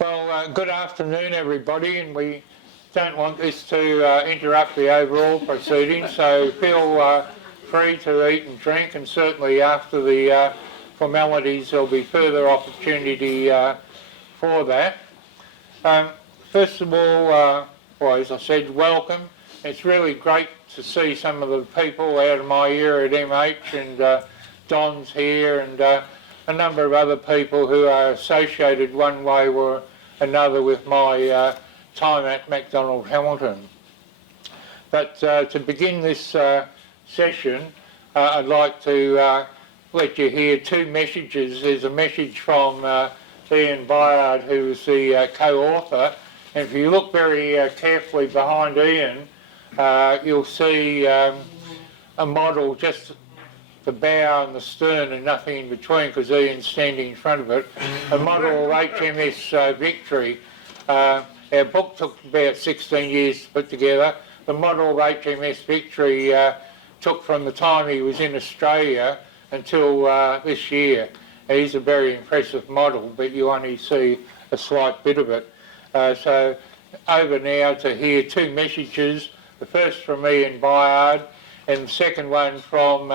Well, good afternoon everybody, and we don't want this to interrupt the overall proceedings, so feel free to eat and drink, and certainly after the formalities there'll be further opportunity for that. First of all, well, as I said, welcome. It's really great to see some of the people out of my era at MH, and Don's here, and a number of other people who are associated one way or another with my time at Macdonald Hamilton. But to begin this session, I'd like to let you hear two messages. There's a message from Ian Byard, who was the co-author, and if you look very carefully behind Ian, you'll see a model, just the bow and the stern and nothing in between, because Ian's standing in front of it, a model of HMS Victory. Our book took about 16 years to put together. The model of HMS Victory took from the time he was in Australia until this year. It is a very impressive model, but you only see a slight bit of it. So over now to hear two messages, the first from Ian Byard and the second one from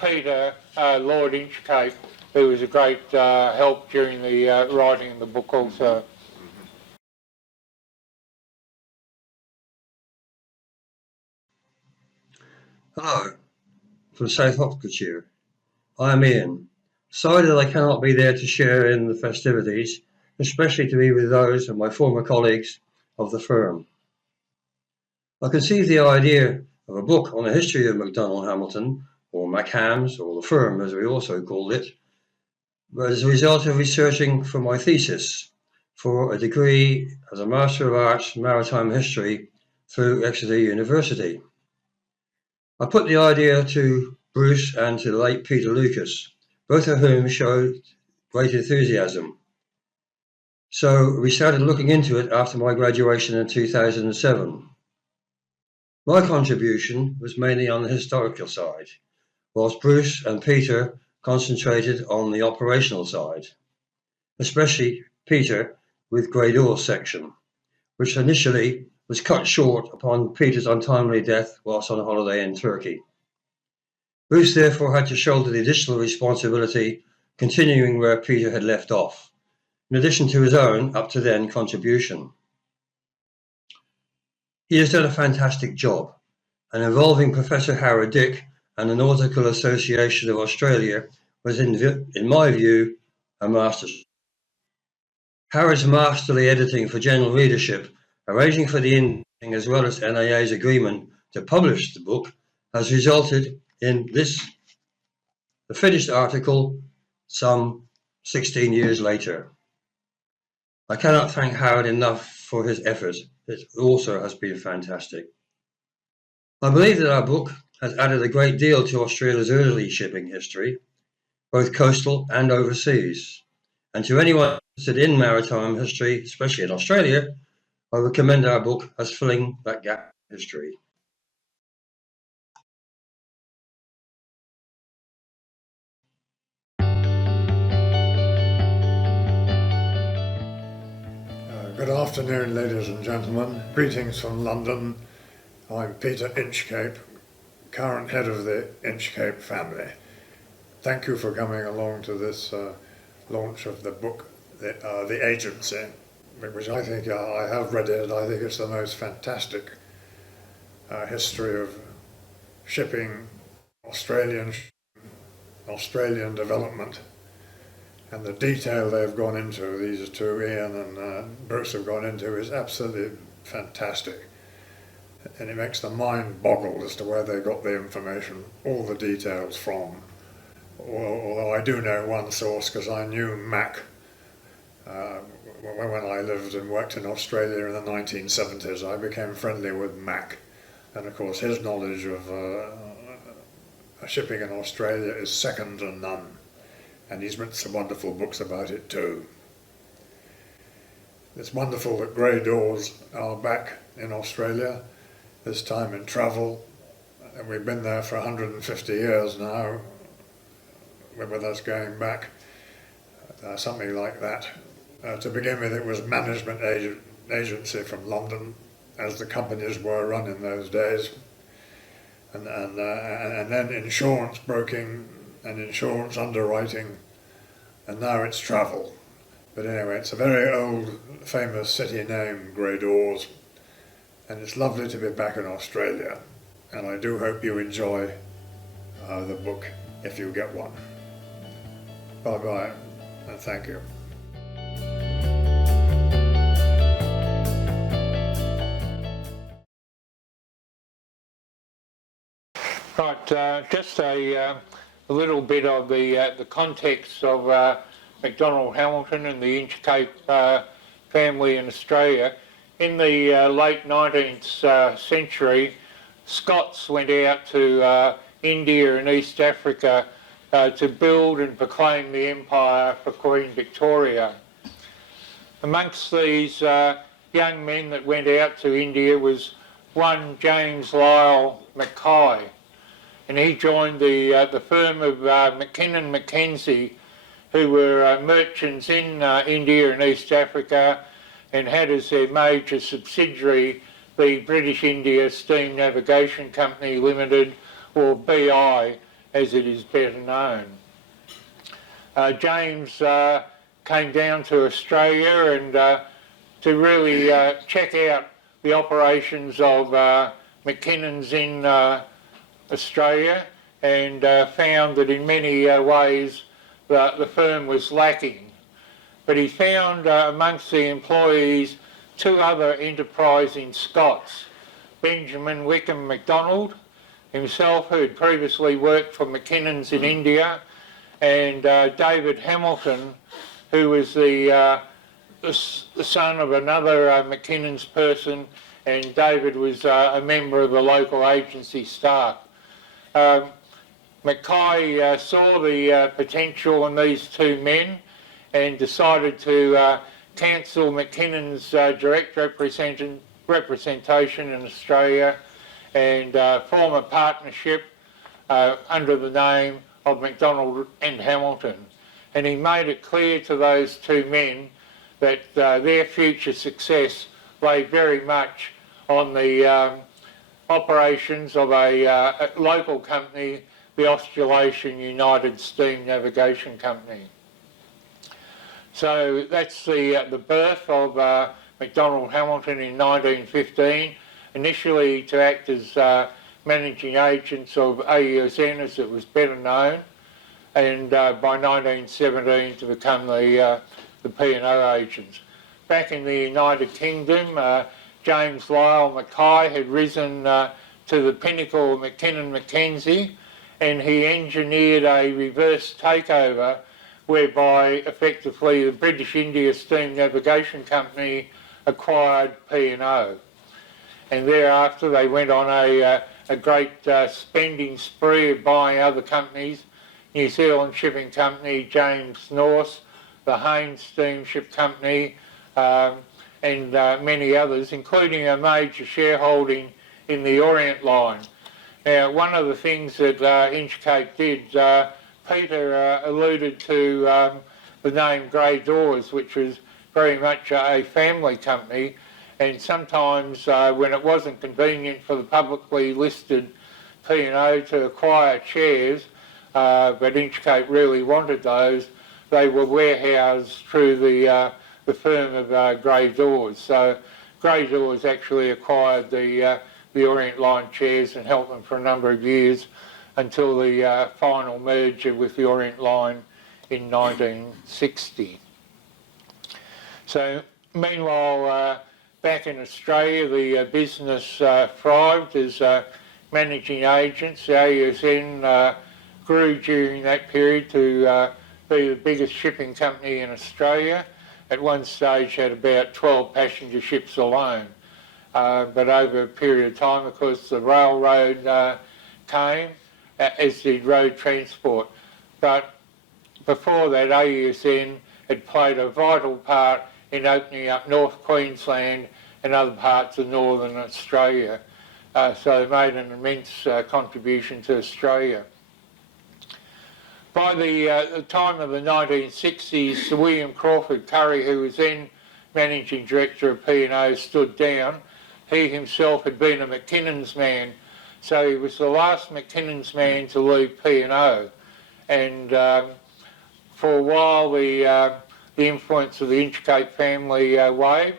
Peter, Lord Inchcape, who was a great help during the writing of the book also. Hello, from South Oxfordshire. I am Ian. Sorry that I cannot be there to share in the festivities, especially to be with those of my former colleagues of the firm. I conceived the idea of a book on the history of Macdonald Hamilton, or MacHams, or the firm as we also called it, but as a result of researching for my thesis for a degree as a Master of Arts Maritime History through Exeter University. I put the idea to Bruce and to the late Peter Lucas, both of whom showed great enthusiasm. So we started looking into it after my graduation in 2007. My contribution was mainly on the historical side, whilst Bruce and Peter concentrated on the operational side, especially Peter with Grey Doors section, which initially was cut short upon Peter's untimely death whilst on holiday in Turkey. Bruce therefore had to shoulder the additional responsibility, continuing where Peter had left off, in addition to his own up to then contribution. He has done a fantastic job, and involving Professor H.W.Dick and the Nautical Association of Australia was, in my view, a masterpiece. Howard's masterly editing for general readership, arranging for the indexing as well as NAA's agreement to publish the book, has resulted in this, the finished article, some 16 years later. I cannot thank Howard enough for his effort. It also has been fantastic. I believe that our book has added a great deal to Australia's early shipping history, both coastal and overseas. And to anyone interested in maritime history, especially in Australia, I would commend our book as filling that gap in history. Good afternoon, ladies and gentlemen. Greetings from London. I'm Peter Inchcape, current head of the Inchcape family. Thank you for coming along to this launch of the book, The Agency, which I think I have read it. I think it's the most fantastic history of shipping, Australian development. And the detail they've gone into, these two, Ian and Bruce, have gone into, is absolutely fantastic. And it makes the mind boggle as to where they got the information, all the details from. Although I do know one source, because I knew Mac when I lived and worked in Australia in the 1970s. I became friendly with Mac. And of course his knowledge of shipping in Australia is second to none. And he's written some wonderful books about it too. It's wonderful that Grey Doors are back in Australia, this time in travel, and we've been there for 150 years now, with us going back, something like that. To begin with, it was management agency from London, as the companies were run in those days, and then insurance broking and insurance underwriting, and now it's travel. But anyway, it's a very old, famous city name, Grey Doors, and it's lovely to be back in Australia, and I do hope you enjoy the book if you get one. Bye-bye, and thank you. Right, just a little bit of the context of Macdonald Hamilton and the Inchcape family in Australia. In the late 19th century, Scots went out to India and East Africa to build and proclaim the empire for Queen Victoria. Amongst these young men that went out to India was one James Lyle Mackay, and he joined the firm of McKinnon Mackenzie, who were merchants in India and East Africa, and had as their major subsidiary the British India Steam Navigation Company Limited, or BI as it is better known. James came down to Australia and to really check out the operations of McKinnon's in Australia, and found that in many ways the firm was lacking. But he found amongst the employees two other enterprising Scots, Benjamin Wickham Macdonald himself, who had previously worked for McKinnon's in India, and David Hamilton, who was the son of another McKinnon's person, and David was a member of the local agency staff. Mackay saw the potential in these two men and decided to cancel McKinnon's direct representation in Australia and form a partnership under the name of Macdonald and Hamilton. And he made it clear to those two men that their future success lay very much on the operations of a local company, the Australasian United Steam Navigation Company. So that's the birth of Macdonald Hamilton in 1915, initially to act as managing agents of AUSN, as it was better known, and by 1917 to become the P&O agents. Back in the United Kingdom, James Lyle Mackay had risen to the pinnacle of McKinnon Mackenzie, and he engineered a reverse takeover whereby effectively the British India Steam Navigation Company acquired P&O. And thereafter they went on a great spending spree of buying other companies, New Zealand Shipping Company, James Norse, the Haynes Steamship Company, and many others, including a major shareholding in the Orient Line. Now, one of the things that Inchcape did, Peter alluded to the name Grey Doors, which was very much a family company, and sometimes when it wasn't convenient for the publicly listed P&O to acquire shares, but Inchcape really wanted those, they were warehoused through the firm of Grey Doors. So Grey Doors actually acquired the Orient Line shares and held them for a number of years until the final merger with the Orient Line in 1960. So meanwhile, back in Australia, the business thrived as managing agents. The AUSN grew during that period to be the biggest shipping company in Australia. At one stage had about 12 passenger ships alone. But over a period of time, of course, the railroad came, as did road transport. But before that, AUSN had played a vital part in opening up North Queensland and other parts of northern Australia. So they made an immense contribution to Australia. By the time of the 1960s, Sir William Crawford Curry, who was then Managing Director of P&O, stood down. He himself had been a McKinnon's man, so he was the last McKinnon's man to leave P&O. And for a while, the influence of the Inchcape family waved.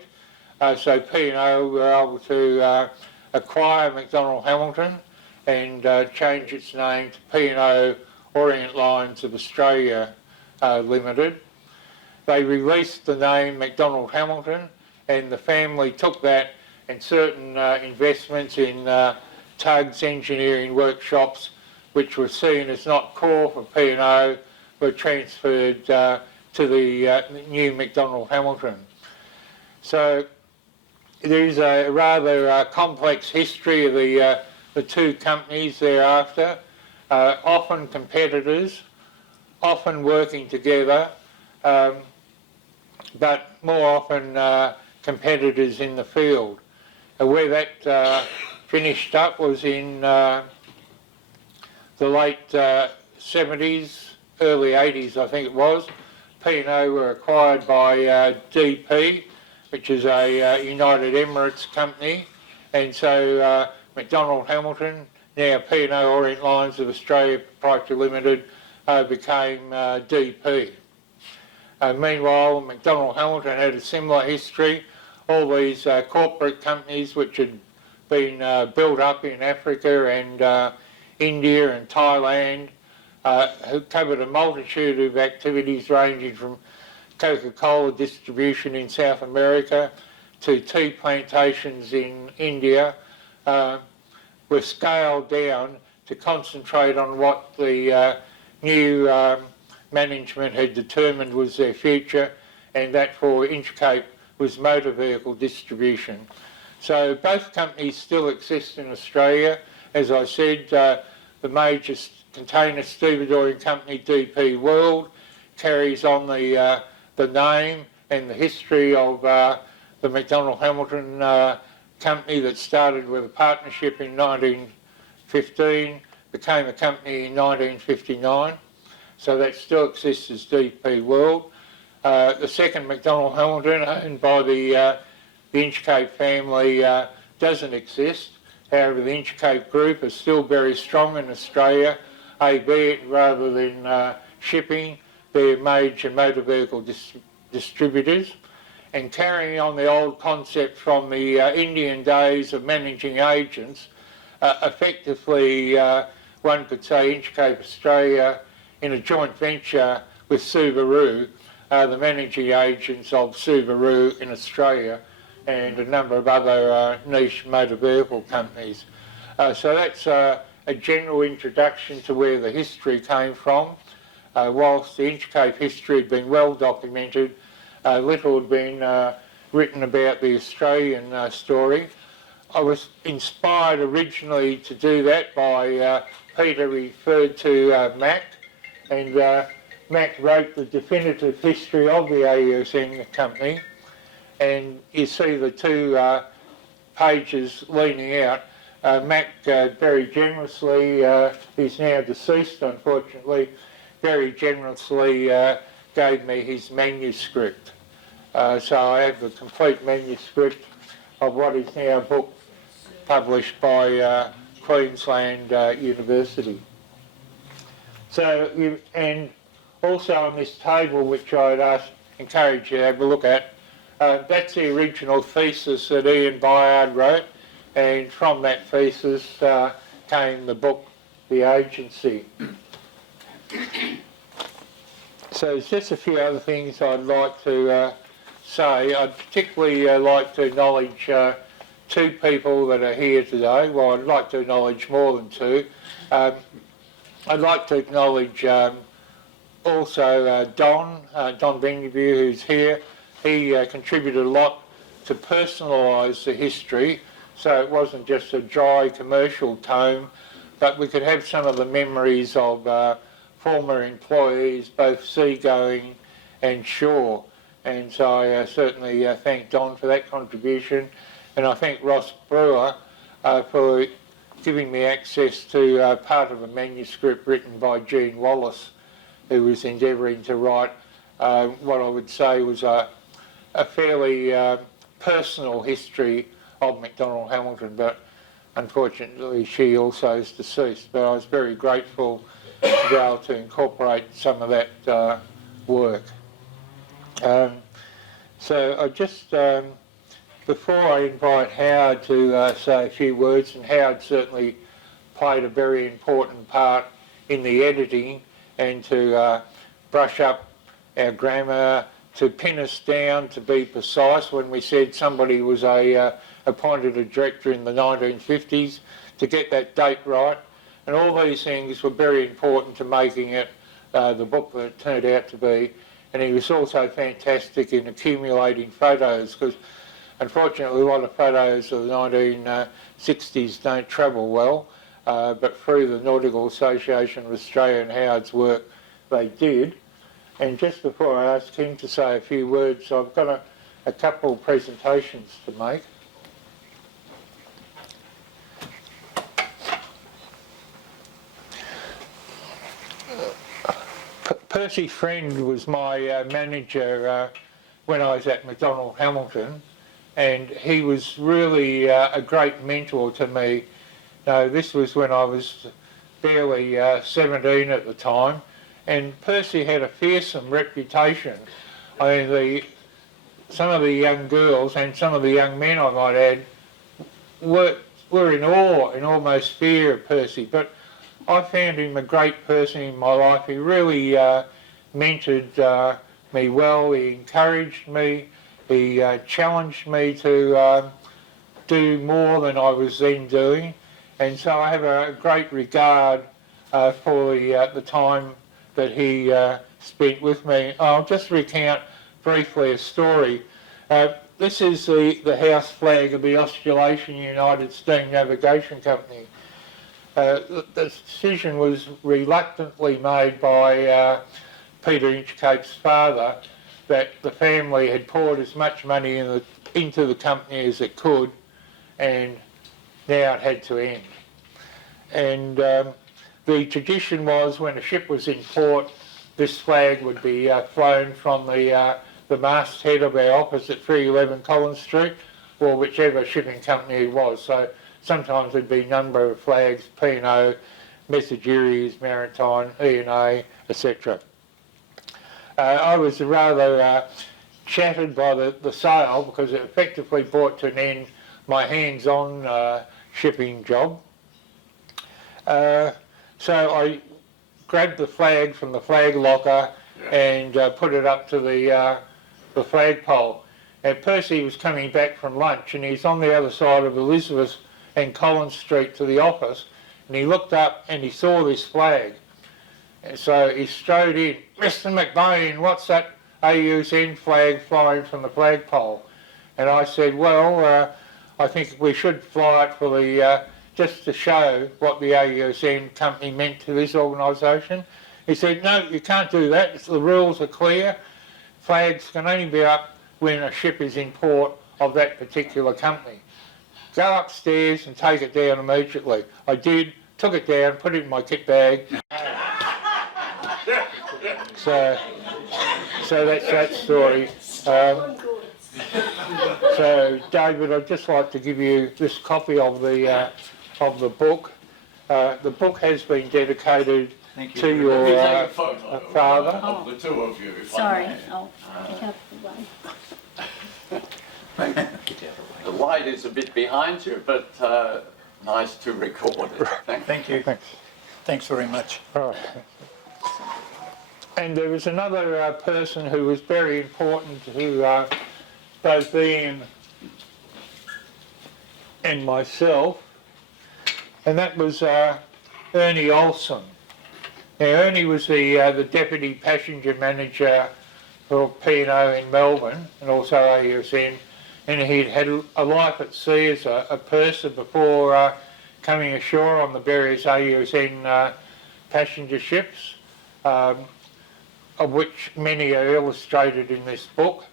So P&O were able to acquire Macdonald Hamilton and change its name to P&O Orient Lines of Australia Limited. They released the name Macdonald Hamilton, and the family took that, and certain investments in tugs, engineering workshops, which were seen as not core for P&O, were transferred to the new Macdonald Hamilton. So there is a rather complex history of the two companies thereafter, often competitors, often working together, but more often competitors in the field. Where that finished up was in the late 70s, early 80s I think it was. P&O were acquired by DP, which is a United Emirates company, and so Macdonald Hamilton, now P&O Orient Lines of Australia Proprietary Limited, became DP. Meanwhile, Macdonald Hamilton had a similar history. All these corporate companies which had been built up in Africa and India and Thailand, who covered a multitude of activities ranging from Coca-Cola distribution in South America to tea plantations in India, were scaled down to concentrate on what the new management had determined was their future, and that for Inchcape was motor vehicle distribution. So both companies still exist in Australia. As I said, the major container stevedoring company, DP World, carries on the name and the history of the Macdonald Hamilton company that started with a partnership in 1915, became a company in 1959. So that still exists as DP World. The second Macdonald Hamilton, owned by the Inchcape family, doesn't exist. However, the Inchcape Group is still very strong in Australia, albeit rather than shipping, they're major motor vehicle distributors. And carrying on the old concept from the Indian days of managing agents, effectively one could say Inchcape Australia, in a joint venture with Subaru, the managing agents of Subaru in Australia and a number of other niche motor vehicle companies. So that's a general introduction to where the history came from. Whilst the Inchcape history had been well documented, little had been written about the Australian story. I was inspired originally to do that by Peter referred to Mac, and Mac wrote the definitive history of the AUSN company, and you see the two pages leaning out. Mac very generously, he's now deceased unfortunately, very generously gave me his manuscript. So I have the complete manuscript of what is now a book published by Queensland University. So, and also on this table, which I'd encourage you to have a look at, that's the original thesis that Ian Byard wrote, and from that thesis came the book, The Agency. So there's just a few other things I'd like to say. I'd particularly like to acknowledge two people that are here today. Well, I'd like to acknowledge more than two. I'd like to acknowledge also Don Benview, who's here. He contributed a lot to personalise the history, so it wasn't just a dry commercial tome, but we could have some of the memories of former employees, both seagoing and shore. And so I certainly thank Don for that contribution, and I thank Ross Brewer for giving me access to part of a manuscript written by Jean Wallace, who was endeavouring to write what I would say was a fairly personal history of Macdonald Hamilton, but unfortunately she also is deceased. But I was very grateful to be able to incorporate some of that work. So I just, before I invite Howard to say a few words, and Howard certainly played a very important part in the editing and to brush up our grammar, to pin us down, to be precise when we said somebody was appointed a director in the 1950s, to get that date right. And all these things were very important to making it the book that it turned out to be. And he was also fantastic in accumulating photos, because unfortunately a lot of photos of the 1960s don't travel well, but through the Nautical Association of Australia and Howard's work they did. And just before I ask him to say a few words, I've got a couple of presentations to make. Percy Friend was my manager when I was at Macdonald Hamilton, and he was really a great mentor to me. This was when I was barely 17 at the time, and Percy had a fearsome reputation. I mean, some of the young girls and some of the young men, I might add, were in awe and almost fear of Percy. But I found him a great person in my life. He really mentored me well. He encouraged me. He challenged me to do more than I was then doing. And so I have a great regard for the time that he spent with me. I'll just recount briefly a story. This is the house flag of the Australasian United Steam Navigation Company. The decision was reluctantly made by Peter Inchcape's father that the family had poured as much money into the company as it could, and now it had to end. And the tradition was when a ship was in port, this flag would be flown from the masthead of our office at 311 Collins Street, or whichever shipping company it was. So sometimes there'd be a number of flags, P&O, Messageries, Maritime, E&A, etc. I was rather shattered by the sale, because it effectively brought to an end my hands-on shipping job. So I grabbed the flag from the flag locker and put it up to the flagpole. And Percy was coming back from lunch, and he's on the other side of Elizabeth and Collins Street to the office, and he looked up and he saw this flag. And so he strode in, "Mr. McBain, what's that AUSN flag flying from the flagpole?" And I said, "Well, I think we should fly it for the just to show what the AUSN company meant to this organisation." He said, "No, you can't do that. The rules are clear. Flags can only be up when a ship is in port of that particular company. Go upstairs and take it down immediately." I did, took it down, put it in my kit bag. So that's that story. So David, I'd just like to give you this copy of the book. The book has been dedicated to your father. Of the two of you, if Sorry, I may. I'll pick up the one. The light is a bit behind you, but nice to record it. Thank you. Thanks. Thanks very much. All right. And there was another person who was very important to both Ian and myself, and that was Ernie Olson. Now, Ernie was the deputy passenger manager for P&O in Melbourne, and also AUSN, and he'd had a life at sea as a purser before coming ashore on the various AUSN passenger ships, of which many are illustrated in this book.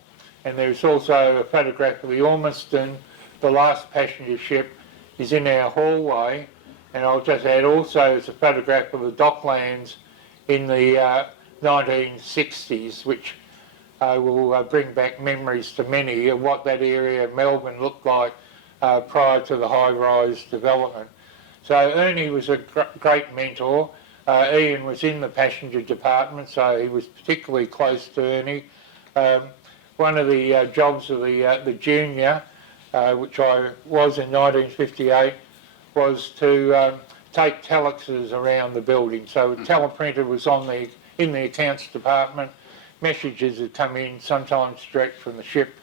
And there's also a photograph of the Ormiston, the last passenger ship, is in our hallway. And I'll just add also there's a photograph of the Docklands in the 1960s, which will bring back memories to many of what that area of Melbourne looked like prior to the high-rise development. So Ernie was a great mentor. Ian was in the passenger department, so he was particularly close to Ernie. One of the jobs of the junior, which I was in 1958, was to take telexes around the building. So a teleprinter was in the accounts department. Messages would come in, sometimes direct from the ship,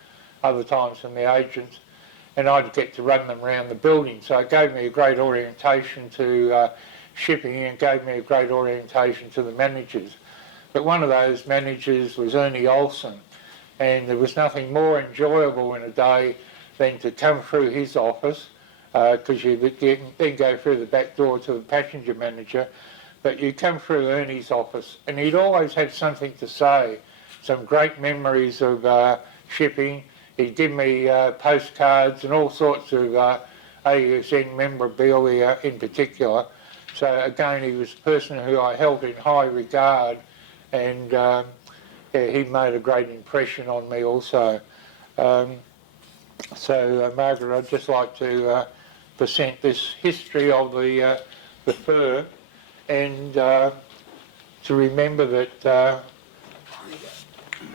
other times from the agents, and I'd get to run them around the building. So it gave me a great orientation to shipping and gave me a great orientation to the managers. But one of those managers was Ernie Olsen, and there was nothing more enjoyable in a day than to come through his office, because you then go through the back door to the passenger manager, but you come through Ernie's office, and he'd always had something to say, some great memories of shipping. He'd give me postcards and all sorts of AUSN memorabilia in particular. So again, he was a person who I held in high regard, and yeah, he made a great impression on me also. Margaret, I'd just like to present this history of the firm, and to remember that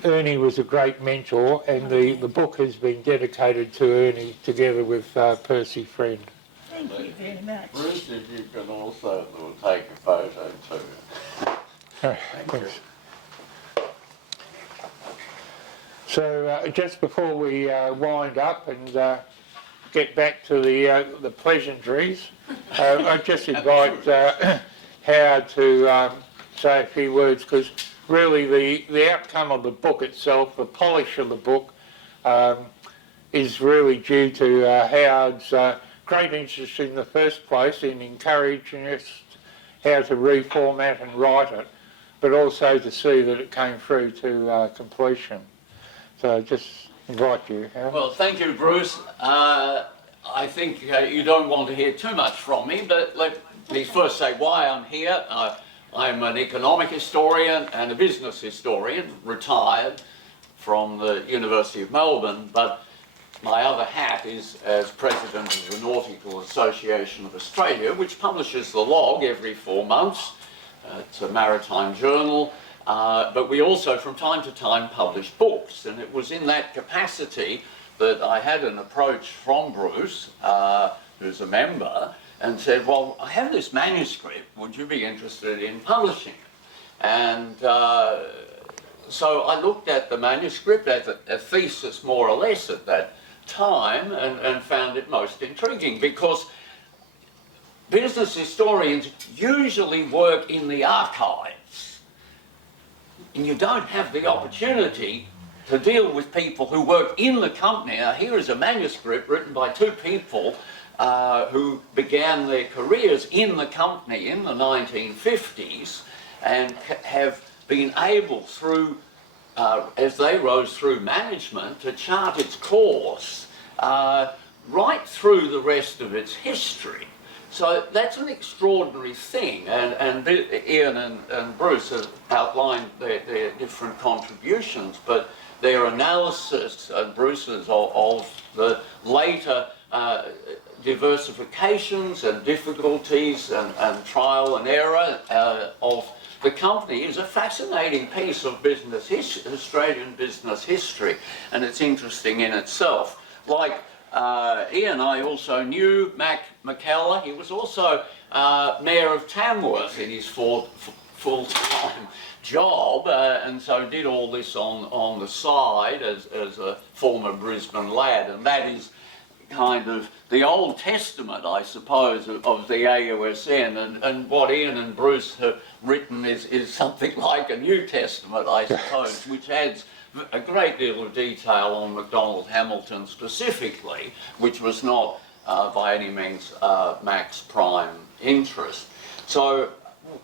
Ernie was a great mentor, and the book has been dedicated to Ernie together with Percy Friend. Thank you very much. Bruce, if you can also take a photo too. Thanks. So just before we wind up and get back to the pleasantries, I'd just invite Howard to say a few words, because really the outcome of the book itself, the polish of the book, is really due to Howard's great interest in the first place in encouraging us how to reformat and write it, but also to see that it came through to completion. So just invite you, Howard. Well, thank you, Bruce. I think you don't want to hear too much from me, but let me first say why I'm here. I'm an economic historian and a business historian, retired from the University of Melbourne, but my other hat is as president of the Nautical Association of Australia, which publishes the log every 4 months. It's a maritime journal, but we also from time to time publish books, and it was in that capacity that I had an approach from Bruce, who's a member, and said, well, I have this manuscript, would you be interested in publishing it? And so I looked at the manuscript as a thesis more or less at that time, and found it most intriguing, because business historians usually work in the archives, and you don't have the opportunity to deal with people who work in the company. Now, here is a manuscript written by two people who began their careers in the company in the 1950s and have been able through, as they rose through management, to chart its course right through the rest of its history. So that's an extraordinary thing, and Ian and Bruce have outlined their different contributions, but their analysis, Bruce's, of the later diversifications and difficulties and trial and error of the company is a fascinating piece of business Australian business history, and it's interesting in itself. Like Ian, I also knew Mac McKellar. He was also Mayor of Tamworth in his full-time job, and so did all this on the side as a former Brisbane lad, and that is kind of the Old Testament, I suppose, of the AUSN, and what Ian and Bruce have written is something like a New Testament, I suppose, which adds a great deal of detail on Macdonald Hamilton specifically, which was not by any means Mac's prime interest. So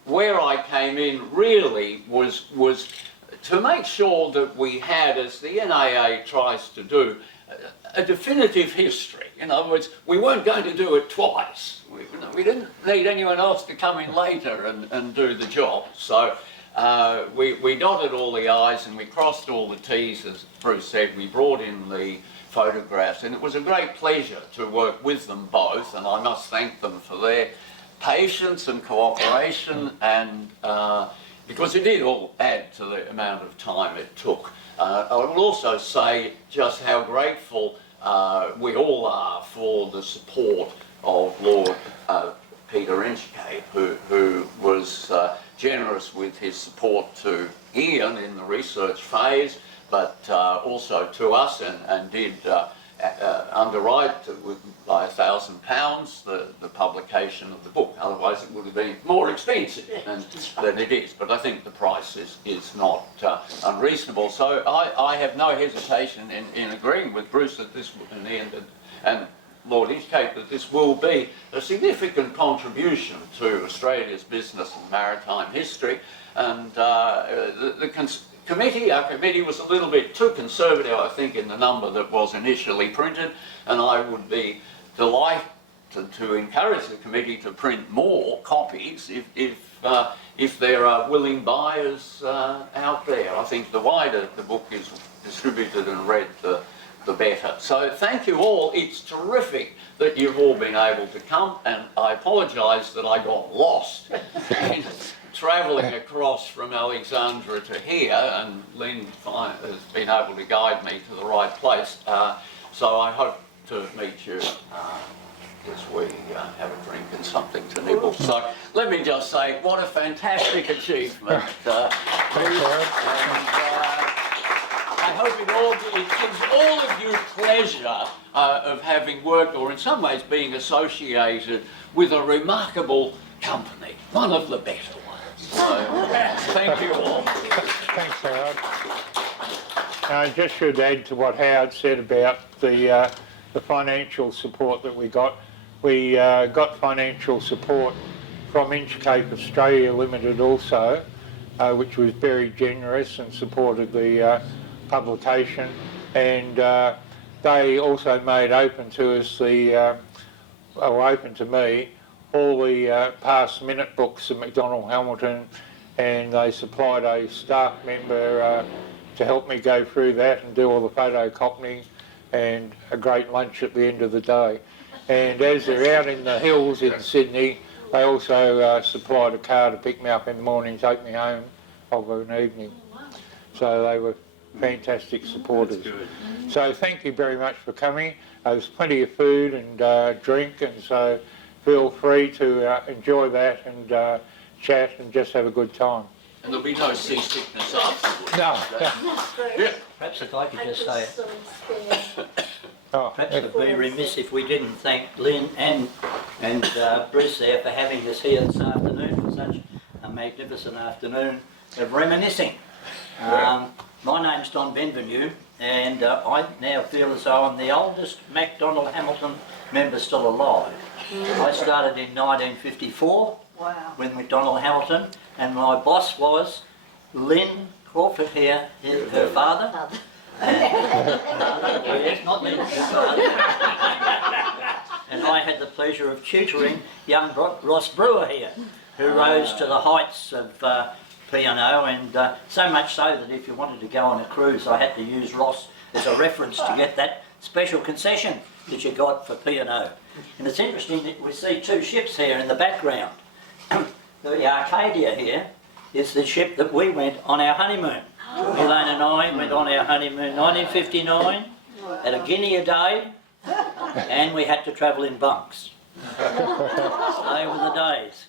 where I came in really was to make sure that we had, as the NAA tries to do, a definitive history. In other words, we weren't going to do it twice. We didn't need anyone else to come in later and do the job. So we dotted all the I's and we crossed all the T's, as Bruce said. We brought in the photographs, and it was a great pleasure to work with them both, and I must thank them for their patience and cooperation, and because it did all add to the amount of time it took. I will also say just how grateful we all are for the support of Lord Peter Inchcape, who was generous with his support to Ian in the research phase, but also to us, and did underwrite by £1,000 the publication of the book. Otherwise it would have been more expensive than it is, but I think the price is not unreasonable. So I have no hesitation in agreeing with Bruce that this, and Ian and Lord Inchcape, that this will be a significant contribution to Australia's business and maritime history. And our committee was a little bit too conservative, I think, in the number that was initially printed, and I would be delighted to encourage the committee to print more copies if there are willing buyers out there. I think the wider the book is distributed and read, the better. So thank you all. It's terrific that you've all been able to come, and I apologise that I got lost in travelling across from Alexandra to here, and Lynn has been able to guide me to the right place. So I hope to meet you as we have a drink and something to nibble. So let me just say, what a fantastic achievement. I hope it gives all of you pleasure of having worked, or in some ways being associated with a remarkable company, one of the better ones. So, thank you all. Thanks, Howard. I just should add to what Howard said about the financial support that we got. We got financial support from Inchcape Australia Limited also, which was very generous and supported the publication, and they also made open to us open to me, all the past minute books of Macdonald Hamilton, and they supplied a staff member to help me go through that and do all the photocopying, and a great lunch at the end of the day. And as they're out in the hills in Sydney, they also supplied a car to pick me up in the morning, take me home of an evening. So they were fantastic supporters. So thank you very much for coming. There's plenty of food and drink, and so feel free to enjoy that and chat and just have a good time. And there'll be no seasickness afterwards. No. Yeah. Perhaps if I could just say, Oh, perhaps it would be remiss if we didn't thank Lynn and Bruce there for having us here this afternoon for such a magnificent afternoon of reminiscing. My name's Don Benvenue, and I now feel as though I'm the oldest Macdonald Hamilton member still alive. I started in 1954 with Macdonald Hamilton, and my boss was Lynn Crawford here, her father. Yes, not me, her father. And I had the pleasure of tutoring young Ross Brewer here, who rose to the heights of P&O, and so much so that if you wanted to go on a cruise, I had to use Ross as a reference to get that special concession that you got for P&O. And it's interesting that we see two ships here in the background. The Arcadia here is the ship that we went on our honeymoon. Elaine and I went on our honeymoon 1959 at a guinea a day, and we had to travel in bunks. They were the days.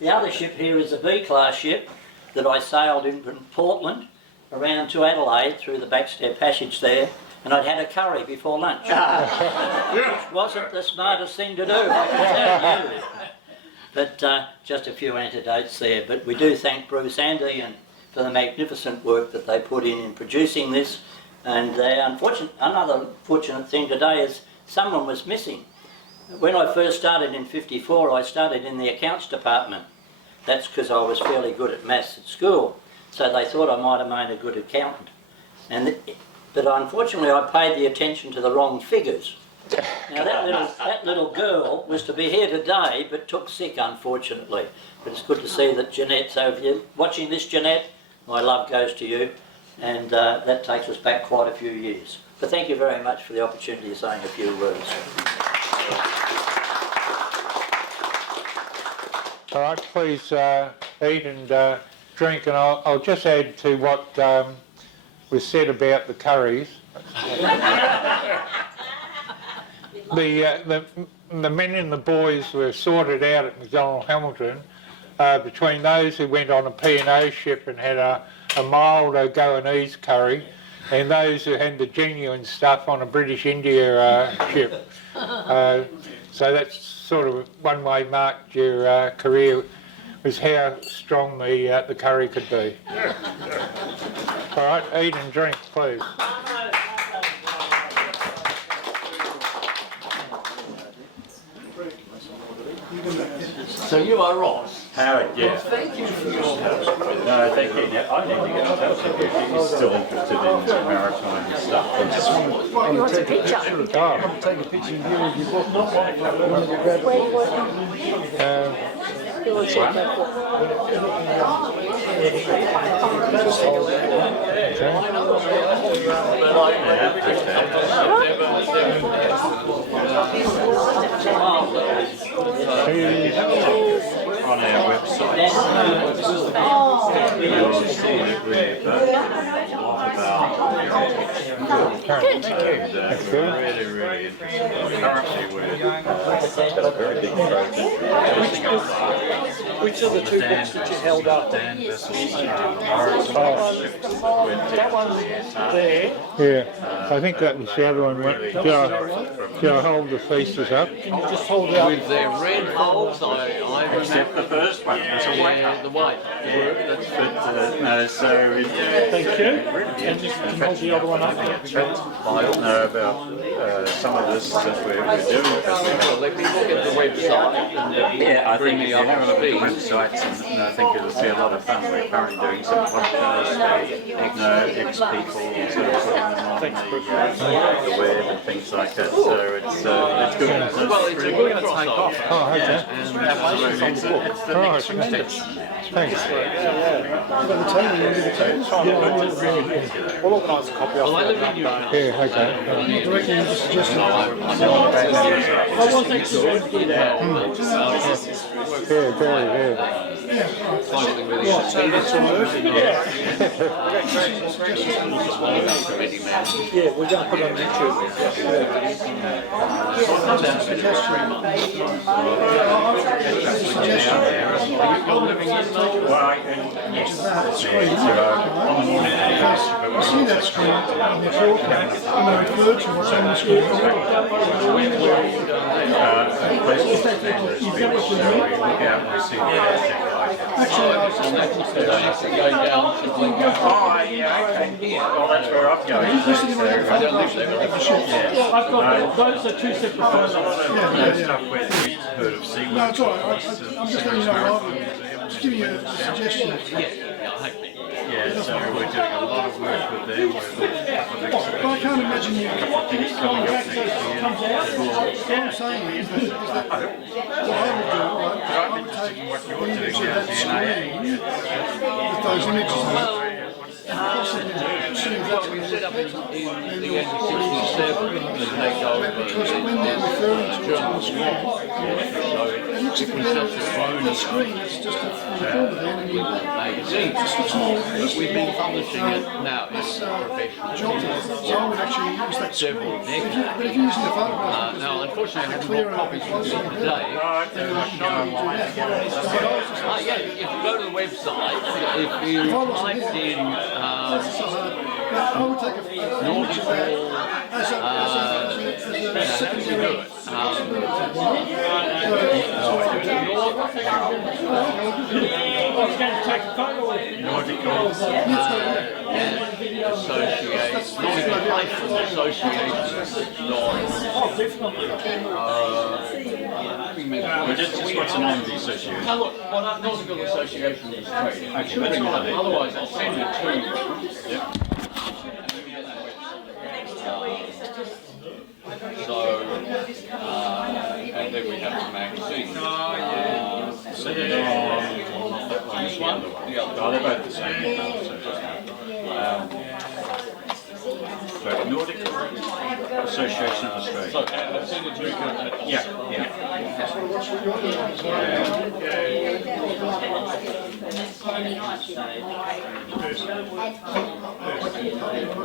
The other ship here is a B-class ship that I sailed in from Portland around to Adelaide through the backstay passage there, and I'd had a curry before lunch, which wasn't the smartest thing to do, I can tell you. But just a few anecdotes there. But we do thank Bruce and Ian for the magnificent work that they put in producing this. And another fortunate thing today is someone was missing. When I first started in '54, I started in the accounts department. That's because I was fairly good at maths at school, so they thought I might have made a good accountant. But unfortunately I paid the attention to the wrong figures. Now that little girl was to be here today, but took sick unfortunately. But it's good to see that Jeanette. So if you're watching this, Jeanette, my love goes to you, and that takes us back quite a few years. But thank you very much for the opportunity of saying a few words. All right, please eat and drink, and I'll just add to what was said about the curries. The men and the boys were sorted out at Macdonald Hamilton between those who went on a P&O ship and had a mild Goanese curry, and those who had the genuine stuff on a British India ship. So that's sort of one way marked your career, was how strong the curry could be. All right, eat and drink, please. So you are Ross. Howard, yeah. Thank you for your help. No, thank you. Yeah, I need to get in touch with you if you're still interested in maritime stuff. He wants a picture. Oh. Take a picture of you with your book. Where do you want He wants your On our website, you'll see that we've got a lot about and really, really interesting. Currently, we're got a very big project. Which of the two books that you held up? Dan Vessel's maritime ships That one there. Yeah, I think that was the other one. Did I hold the faces up? Can you just hold it up? With their red hulls, I Except the first one, it's a white yeah, the white. But no, so Thank you. And just can hold the other one up. I don't know about some of this that we're doing. Well, let me look at the website. Yeah, I Bring think if me you up have a to look at the speed. websites, and I think it'll be a lot of fun. We're currently doing some podcasts, ex-people, sort of putting them on the web and things like that. So it's good. Well, it's a good crossover. Oh, okay. It's the Oh, next tremendous. extension. Thanks. We'll organise a copy Well, I of live in Europe. Yeah, okay. Yeah, very, Something with the Yeah, we're going to put it on YouTube. I see that screen on the forecast and I refer to what's on the screen. Actually, I was just going down to Oh, yeah, okay. Well, that's where I'm going. I've got those are two separate photos. Stuff where we've heard of sea No, it's all right. I'm just letting you know. I'm just giving you a suggestion. Yeah, so we're doing a lot of work with them. But I can't imagine you. Things coming up next year. What I'm saying is that what I would do, I would take the image of that screen with those images on it, and possibly achieve that we set up in in the your end of recordings. 67 and make over Because when they're referring to it on the screen, it looks a bit better on the screen. It's just a recorder there, and you magazine. just looks more We've realistic. been publishing it now. It's Job. professional. So I would actually use that screen. Several But if you're using the photograph, Now, unfortunately, I haven't got copies with me today. Yeah, if you go to the website, if you typed in I would take a Nordic image of that Wall, as a secondary. I was going to take a photo of it. Nautical. Oh, definitely. Just what's the name of the association? Now look, Nautical Association is great. Okay, Otherwise, I'll send it to you. Yep. So not that one, it's the other one. No, they're both the same colour, so it doesn't matter. But Nordic Association of Australia. So, that's in the Duke. Yeah.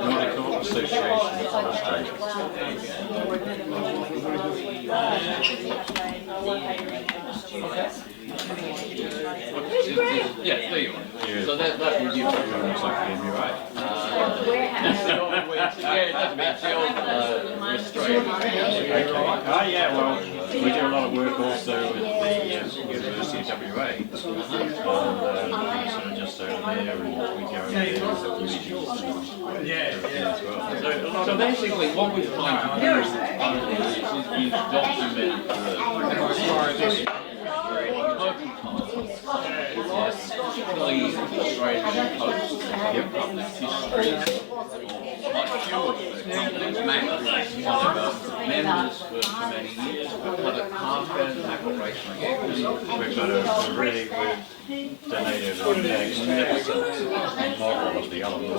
Nautical Association of Australia. Yeah, there you are. So that would give Looks like the MUA. that's the old way. Yeah, it doesn't mean it's the old Australia. Okay. Oh yeah, well, we do a lot of work also with the University of WA. And sort of just over there, and we go over there and have meetings and everything as well. So basically, what we're trying to do is document particularly Australian coast, public history, members for many years. We've got a carpet, We've donated a magnificent model of the Alamo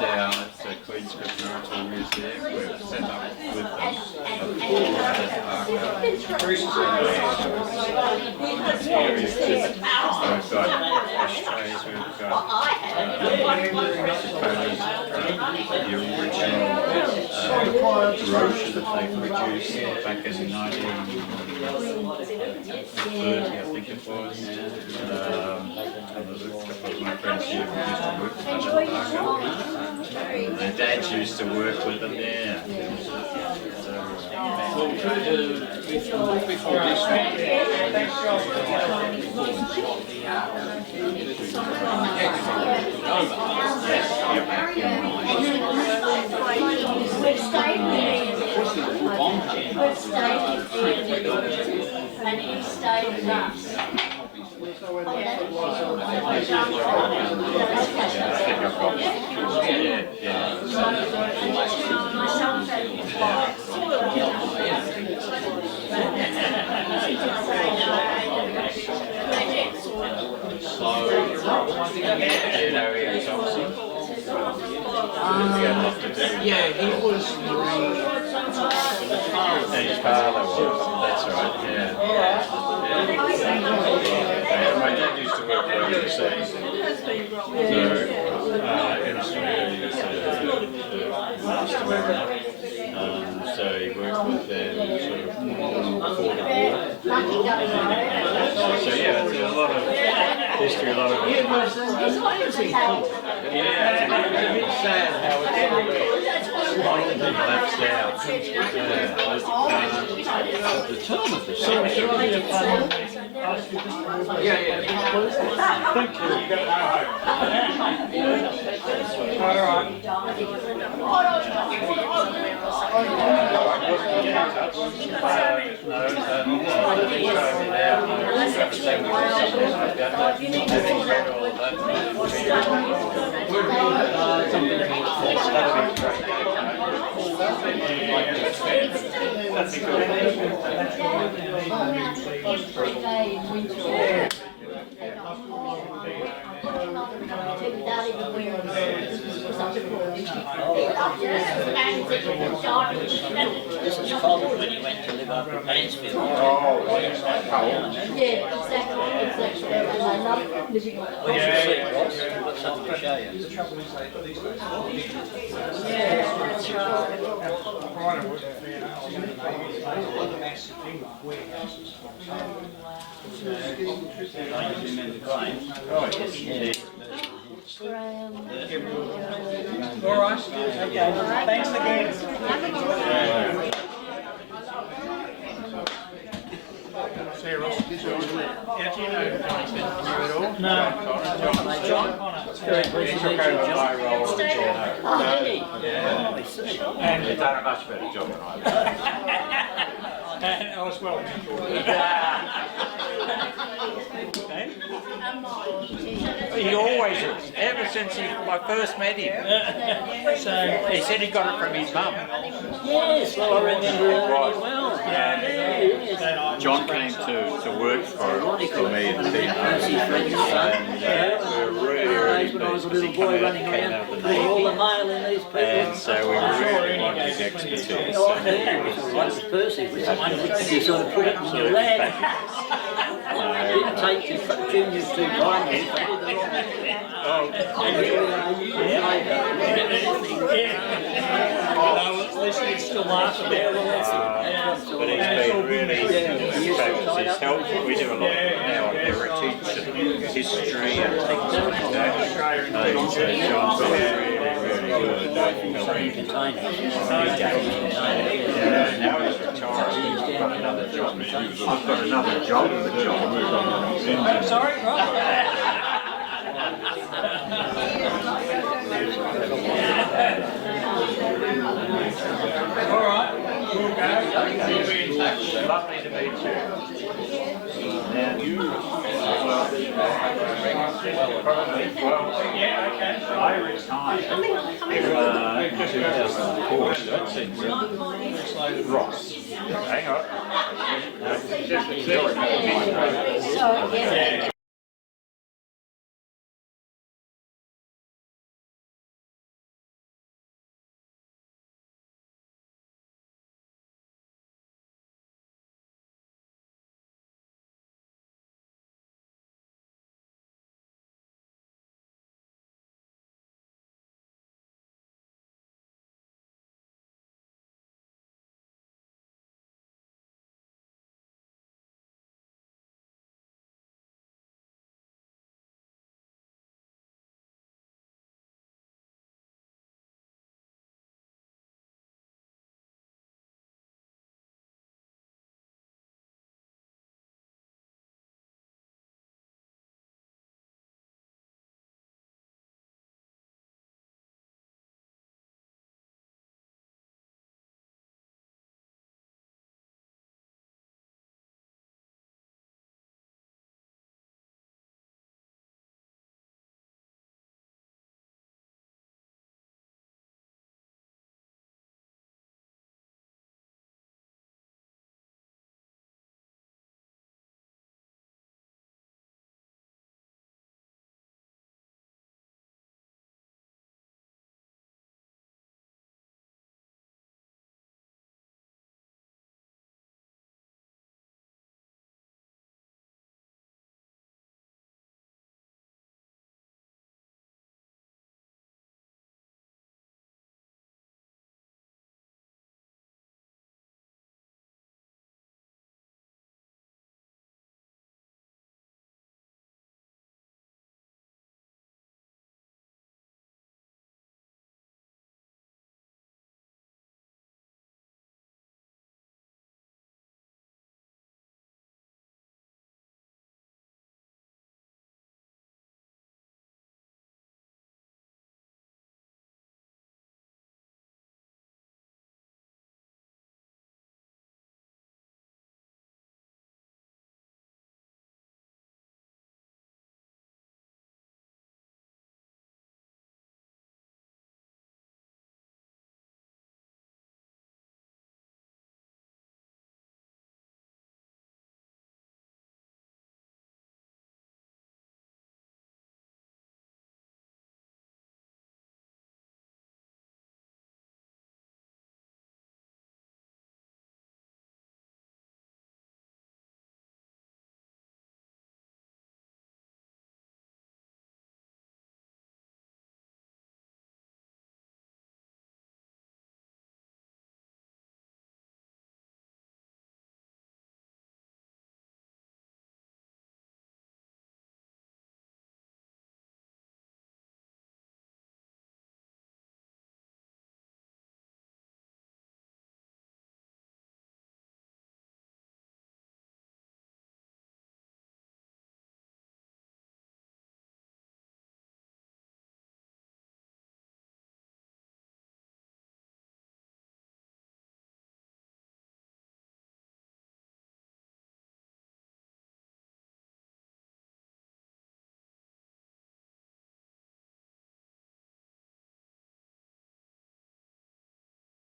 down at the Queenscliff Maritime Museum. We've set up with them a here we exhibit. We've got ashtrays, we've got Dakota's, the original brochure that they produced back in 1930, I think it was. And there's a couple of my friends here who used to work with them. My dad used to work with them there. before this and he stayed with us. Yeah, he was His father was, that's right, yeah. My dad used to work for overseas. So, in Australia, he was a master mariner. So he worked with them sort of before the war. So yeah, it's a lot of history, a lot of... Yeah, it's a bit sad how it's collapsed down. the term of the century. Thank you. All right. This was common when you went to live up in Mansfield. Yeah, exactly. And I love living on Well, you should see it, Ross. We've got something to show you. All right. Okay. Thanks again. See you, Ross. Yeah, do you know you at all? No. John Connor. He took over my role as GNO. Oh, did he? Yeah. I see. And he's done a much better job than I did. And I was well. Yeah, He always is, ever since I first met him. So he said he got it from his mum. Yes, well, I remember it really well. John came to work for me and we're really When I was a little boy running around putting all the mail in these people. and so we really wanted his expertise. Oh, I know, it was like Percy, which one you sort of put it in your lap. Didn't take your juniors too kindly. And here we are, At least he still laughs about it. But he's been really fabulous. He's helped. We do a lot now on heritage and history and things like that. And John's been really, really good. Now he's retired. He's got another job. I've got another job for John. Sorry, Rob? All right, we'll go. We'll be in touch. Lovely to meet you. Now you, Yeah, okay. I retired in 2004. That's it. Ross. Hang on.